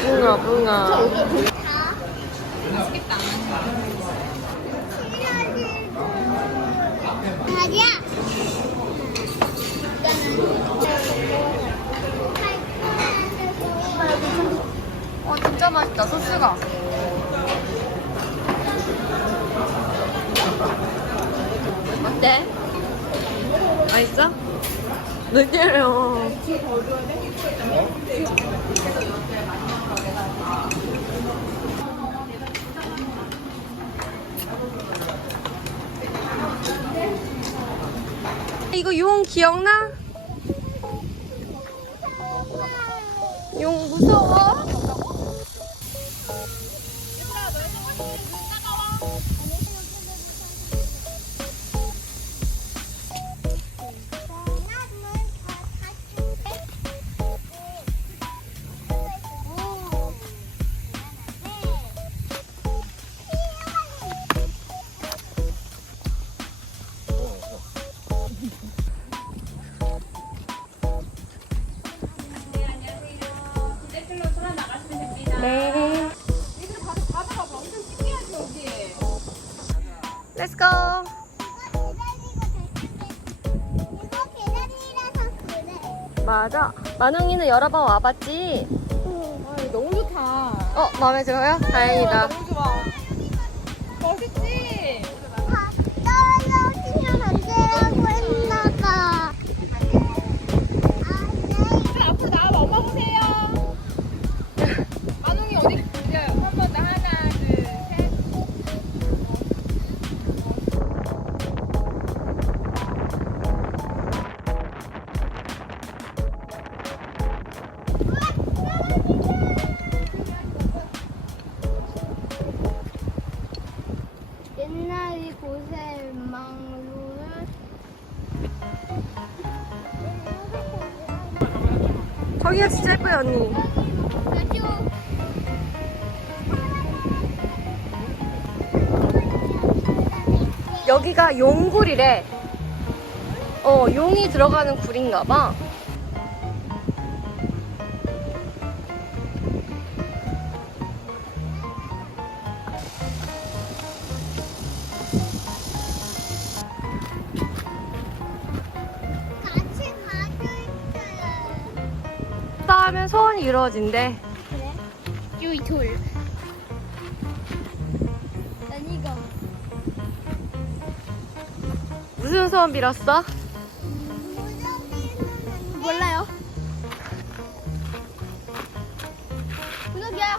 붕어 붕어. 맛있겠다. 가자. 진짜 맛있다 소스가. 어때? 맛있어? 느끼해요. 이거 용 기억나? 용 무서워? 네. Let's go. 맞아. 만웅이는 여러 번 와봤지? 너무 좋다. 마음에 들어요? 다행이다. 너무 좋아. 멋있지? 떨어지면 안 되라고 했나봐. 앞으로 나와봐. 엄마 보세요. 만웅이 어디? 이제 한 번 더 하나, 둘, 셋. 옛날 이곳의 망루를 저기가 진짜 예뻐요 언니. 여기가 용굴이래. 용이 들어가는 굴인가 봐. 같이 가줄게. 하면 소원이 이루어진대. 그래? 유이 둘. 난 이거. 무슨 소원 빌었어? 몰라요. 구독이야.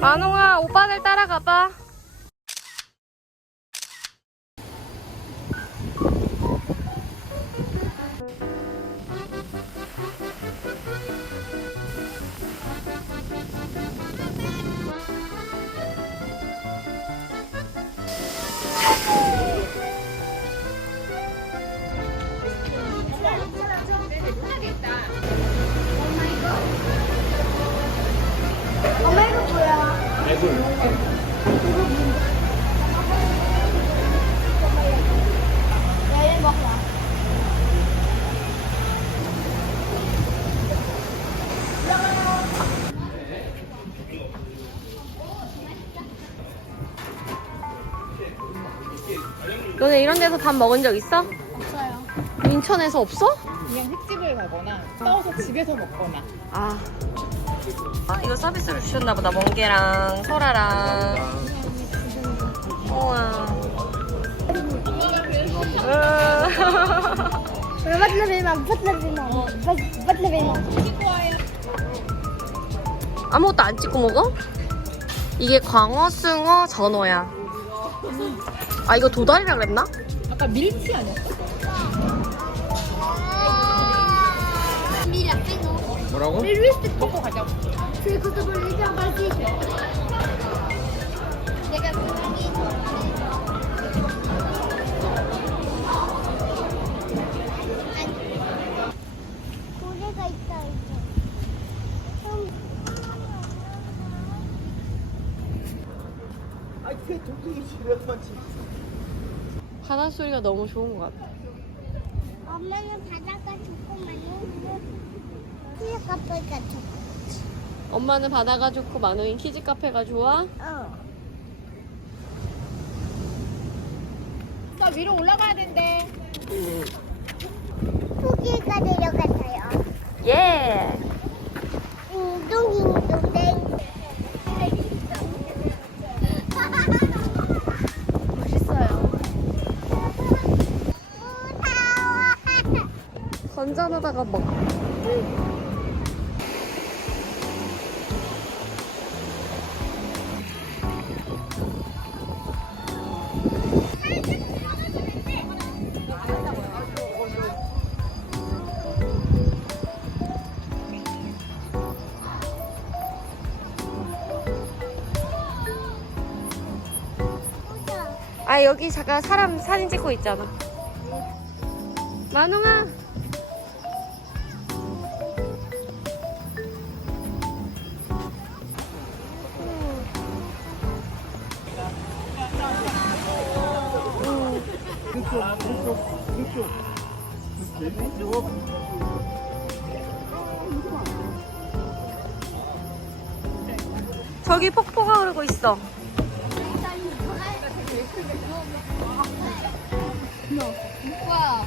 만홍아, 오빠들 따라가봐. 엄마 이거 뭐야? 야, 이거 봐. 너네 이런 데서 밥 먹은 적 있어? 없어요. 인천에서 없어? 그냥 횟집을 가거나 싸워서 집에서 먹거나. 아, 이거 서비스로 주셨나 보다. 멍게랑 소라랑. 우와. بطلب الماء بطلب الماء بطلب الماء 아무것도 안 찍고 먹어? 이게 광어, 숭어, 전어야. 아, 이거 도다리라 그랬나? 아까 밀치 아니었어? 뭐라고? 먹고 가자고. 내가 고래가 있다 이제. 바닷소리가 너무 좋은 것 같아. 엄마는 바닷가 좋고 많이 키즈 카페가 좋고. 엄마는 바다가 좋고 만우인 키즈 카페가 좋아? 어. 나 위로 올라가야 된대. 토끼가 내려갔어요. 예. 딩동딩동. 멋있어요. 무서워. 건전하다가 막. 아 여기 잠깐 사람 사진 찍고 있잖아. 만웅아. 저기 폭포가 흐르고 있어. 와.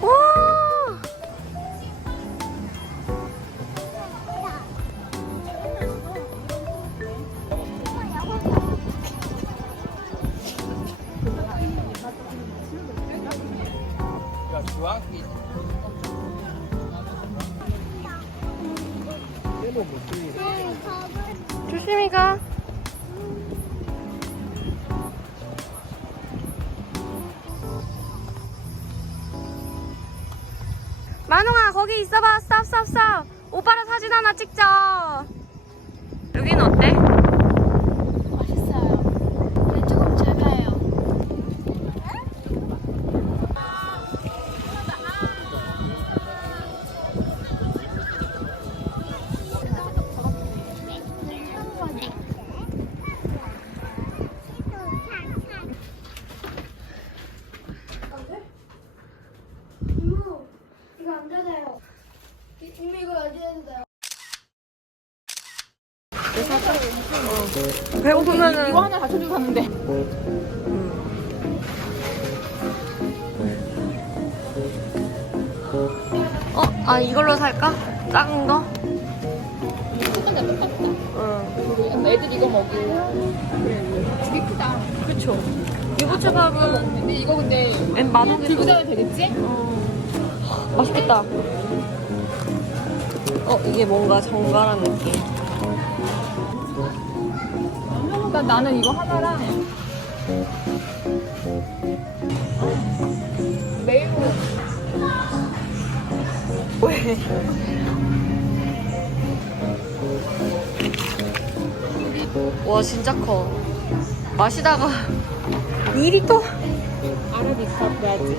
와. 조심히 가. 만웅아 거기 있어봐. 스탑 스탑 스탑. 오빠랑 사진 하나 찍자. 여기는 어때? 맛있어요. 근데 조금 작아요. 이모, 이거 안 닫아요. 이모 이거 어디 닫아요? 배고프면은 이거 하나 갖춰주고 갔는데. 아 이걸로 살까? 작은 거? 똑같다 똑같다. 응. 애들 이거 먹고. 되게 크다. 그쵸. 유부초밥은 근데 이거 근데 웬 만원에 들고 다녀도 되겠지? 맛있겠다. 이게 뭔가 정갈한 느낌. 나는 이거 하나랑 매우 왜? 와 진짜 커. 마시다가 2리터? 아라비카 브라질.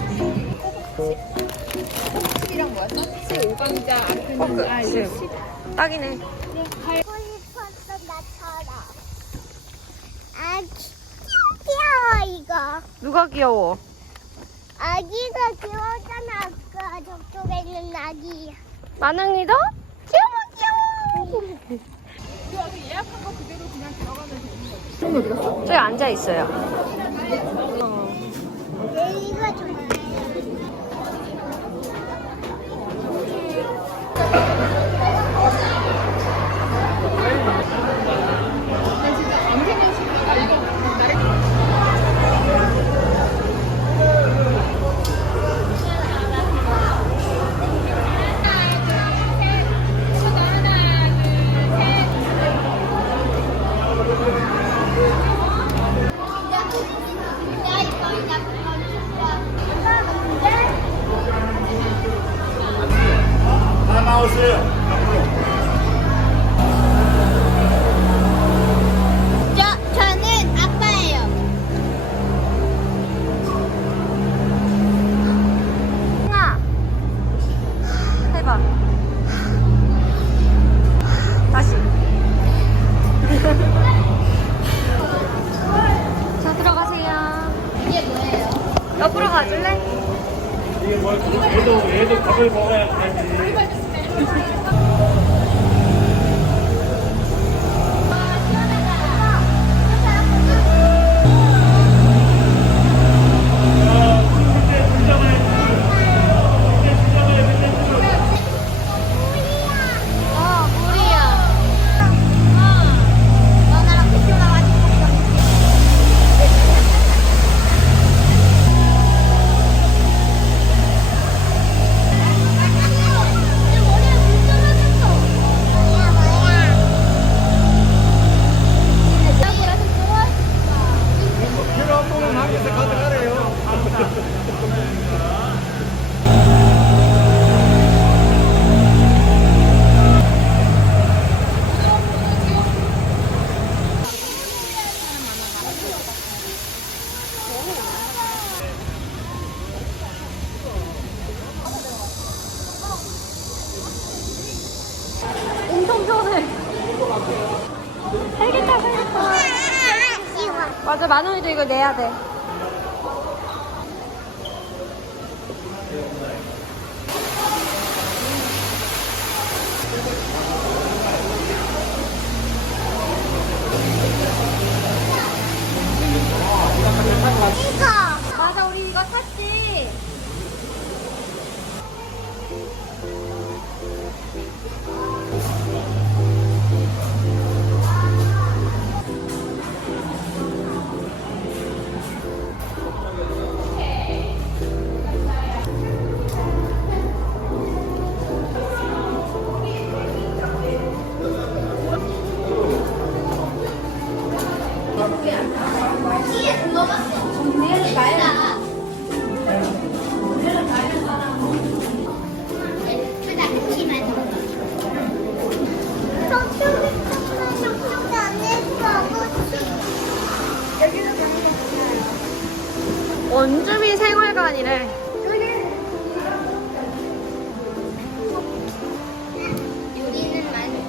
칩이랑 뭐야? 서치, 오감자, 아르헨티나. 아, 이거 그치. 딱이네. 하고 싶었어 나처럼. 아 귀여워 이거. 누가 귀여워? 아기가 귀여웠잖아. 아까 저쪽에 있는 아기. 만능이도? 귀여워 귀여워. 우리 어디 예약한 거 그대로 그냥 들어가면 되는 거지. 저기 앉아 있어요. 이거 좋아해. 나 진짜 안 생긴 친구가 이거 나를 나오세요. 저는 아빠예요. 승아 해봐. 다시. 자 들어가세요. 이게 뭐예요? 옆으로 가줄래? 이게 뭐, 얘도 밥을 먹어야 되지. 물이야. 너나랑 같이 올라가지고 필요한 부분 한개씩 가져가래요. 엄청 편해. 살겠다 살겠다. 맞아, 만원이도 이거 내야 돼. 맞아, 우리 이거 탔지. 원주민 생활관이래. 요리는 많이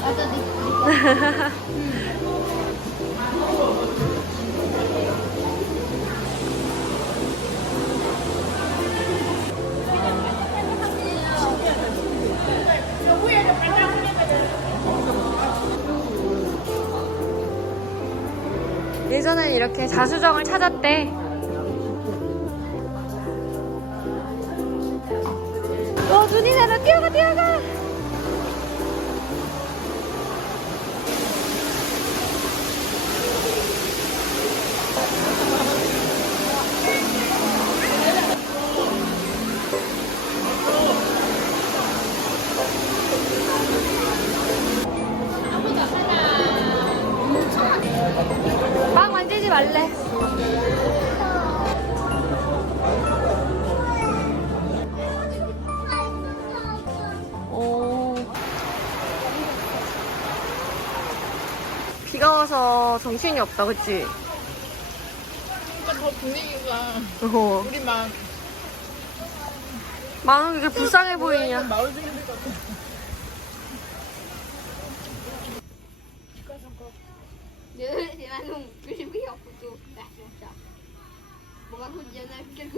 맞아. 예전엔 이렇게 자수정을 찾았대. 눈이 내려. 뛰어가 뛰어가. 막 만지지 말래. 비가 와서 정신이 없다, 그치? 그러니까 더 분위기가 우리 막 마음이 그렇게 불쌍해 보이냐. 마을 주민들 같아. 나는 그림이 없어도 맛있어. 뭐가 혼자나 그렇게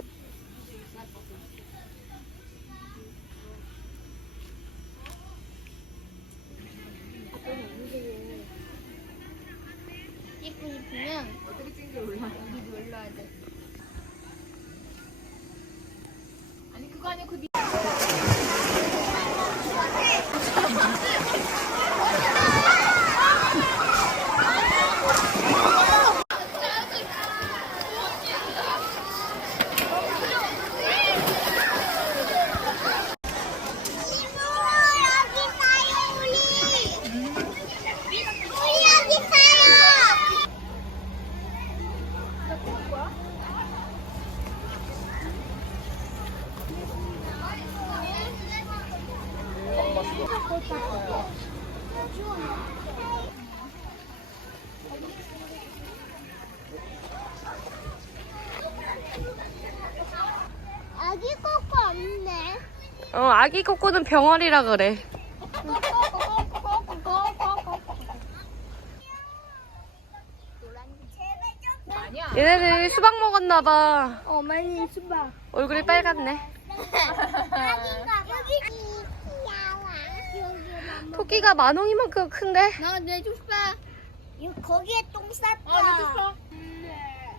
예쁘면 어떻게 찍는지 몰라. 여기 올라야 돼. 아니 그거 아니야. 그 아기 코코는 병아리라 그래. 아니야. 얘네들 수박 먹었나봐. 많이 수박. 얼굴이 빨갛네. 토끼가 만홍이만큼 큰데? 나 내줘 싶어. 이거 거기에 똥 쌌다. 내줘 줘. 네.